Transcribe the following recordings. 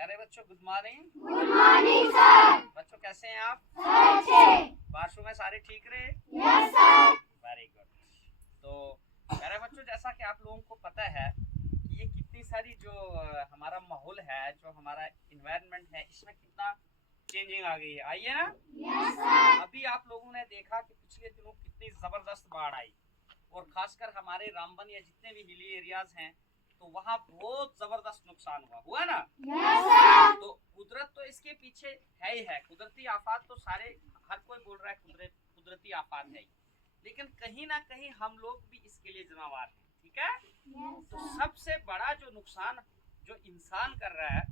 प्यारे बच्चों good morning. Good morning sir. बच्चों कैसे हैं आप? सर अच्छे। बारिशों में सारे ठीक रहे? Yes sir. Very good. तो प्यारे बच्चों जैसा कि आप लोगों को पता है कि ये कितनी सारी जो हमारा माहौल है, जो हमारा इन्वायरमेंट है, इसमें कितना चेंजिंग आ गई है। आई है ना? Yes sir. अभी आप लोगों ने देखा कि पिछले दिनों कितनी जबरदस्त बाढ़ आई और खासकर हमारे रामबन या जितने भी हिली एरियाज हैं तो वहाँ बहुत जबरदस्त नुकसान हुआ ना? Yes sir. तो कुदरत तो इसके पीछे है ही है। कुदरती आफात तो सारे हर कोई बोल रहा है कुदरती आफात है ही, लेकिन कहीं ना कहीं हम लोग भी इसके लिए जिम्मेवार हैं। ठीक है? तो सबसे बड़ा जो नुकसान जो इंसान कर रहा है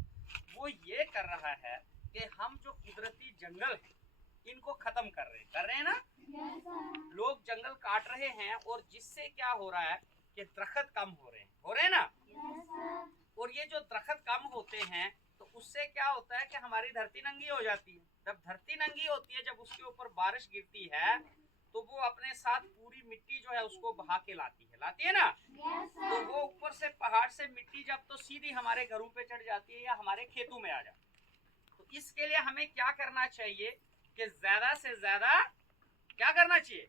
वो ये कर रहा है कि हम जो कुदरती जंगल है इनको खत्म कर रहे हैं ना? लोग जंगल काट रहे हैं और जिससे क्या हो रहा है कि दरख्त कम हो रहे हैं ना? और ये जो दरख्त कम होते हैं तो उससे क्या होता है कि हमारी धरती नंगी हो जाती है। जब धरती नंगी होती है, जब उसके ऊपर बारिश गिरती है तो वो अपने साथ पूरी मिट्टी जो है उसको बहा के लाती है ना? तो वो ऊपर से पहाड़ से मिट्टी जब तो सीधी हमारे घरों पे चढ़ जाती है या हमारे खेतों में आ जाती है। तो इसके लिए हमें क्या करना चाहिए कि ज्यादा से ज्यादा क्या करना चाहिए?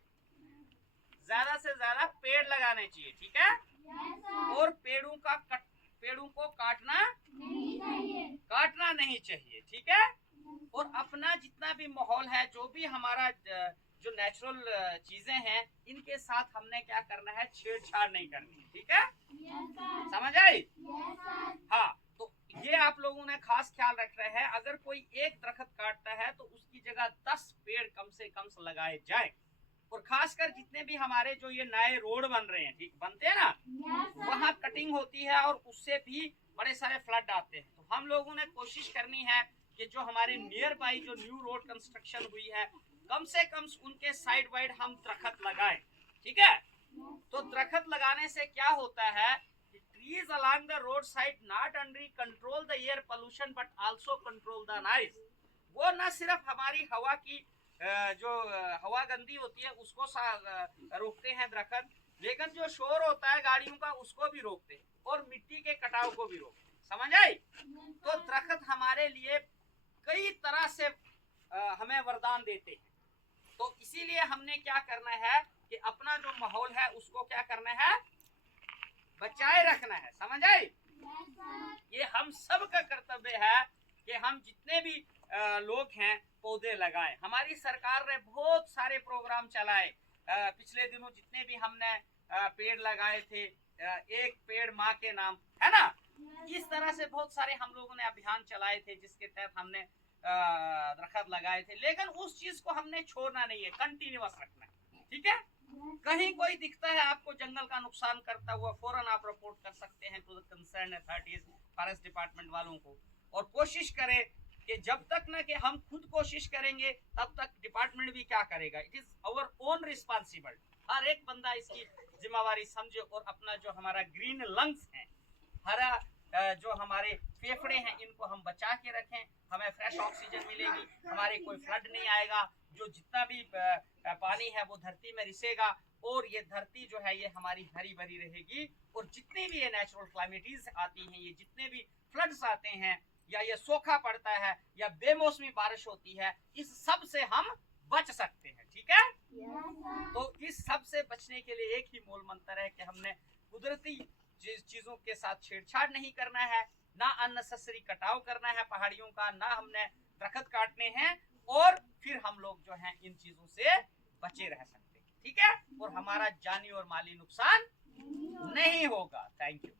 ज्यादा से ज्यादा पेड़ लगाने चाहिए। ठीक है? और पेड़ों को काटना नहीं चाहिए। ठीक है? और अपना जितना भी माहौल है, जो भी हमारा जो नेचुरल चीजें हैं, इनके साथ हमने क्या करना है? छेड़छाड़ नहीं करनी। ठीक है? समझ आई? हाँ, तो ये आप लोगों ने खास ख्याल रखना है। अगर कोई एक दरख्त काटता है तो उसकी जगह 10 पेड़ कम से कम लगाए जाए। और खासकर जितने भी हमारे जो ये नए रोड बन रहे हैं, ठीक बनते हैं ना, वहाँ कटिंग होती है और उससे भी बड़े सारे फ्लड आते हैं। तो हम लोगों ने कोशिश करनी है कि जो हमारे नियर बाई जो न्यू रोड कंस्ट्रक्शन हुई है, कम से कम उनके साइड वाइड हम दरख्त लगाएं। ठीक है? तो दरख्त लगाने से क्या होता है कि trees along the road side not only control the air pollution but also control the noise. वो न सिर्फ हमारी हवा की जो हवा गंदी होती है उसको रोकते हैं दरख्त, लेकिन जो शोर होता है गाड़ियों का उसको भी रोकते हैं और मिट्टी के कटाव को भी रोकते हैं। समझ आई? तो दरख्त हमारे लिए कई तरह से हमें वरदान देते हैं। तो इसीलिए हमने क्या करना है कि अपना जो माहौल है उसको क्या करना है? बचाए रखना है। समझ आई? ये हम सब का कर्तव्य है कि हम जितने भी लोग हैं पौधे लगाएं। हमारी सरकार ने बहुत सारे प्रोग्राम चलाए। पिछले दिनों जितने भी हमने पेड़ लगाए थे, एक पेड़ माँ के नाम, है ना? इस तरह से बहुत सारे हम लोगों ने अभियान चलाए थे जिसके तहत हमने दरख्त लगाए थे। लेकिन उस चीज को हमने छोड़ना नहीं है, कंटिन्यूअस रखना है। ठीक है? कहीं कोई दिखता है आपको जंगल का नुकसान करता हुआ, फौरन आप रिपोर्ट कर सकते हैं to the concern authorities, forest department वालों को। और कोशिश करें कि जब तक ना कि हम खुद कोशिश करेंगे तब तक डिपार्टमेंट भी क्या करेगा। It is our own responsibility. हर एक बंदा इसकी जिम्मेवारी समझे और अपना जो हमारा ग्रीन लंग्स है, हरा जो हमारे फेफड़े हैं, इनको हम बचा के रखें। हमें फ्रेश ऑक्सीजन मिलेगी, हमारे कोई फ्लड नहीं आएगा, जो जितना भी पानी है वो धरती में रिसेगा और ये धरती जो है ये हमारी हरी भरी रहेगी। और जितनी भी ये नेचुरल क्लाइमेटीज आती हैं, ये जितने भी फ्लड्स आते हैं या ये सूखा पड़ता है या बेमौसमी बारिश होती है, इस सब से हम बच सकते हैं। ठीक है? तो इस सब से बचने के लिए एक ही मूल मंत्र है कि हमने कुदरती चीजों के साथ छेड़छाड़ नहीं करना है, ना अननेसेसरी कटाव करना है पहाड़ियों का, ना हमने दरख्त काटने हैं, और फिर हम लोग जो हैं इन चीजों से बचे रह सकते हैं। ठीक है? और हमारा जानी और माली नुकसान नहीं होगा। Thank you.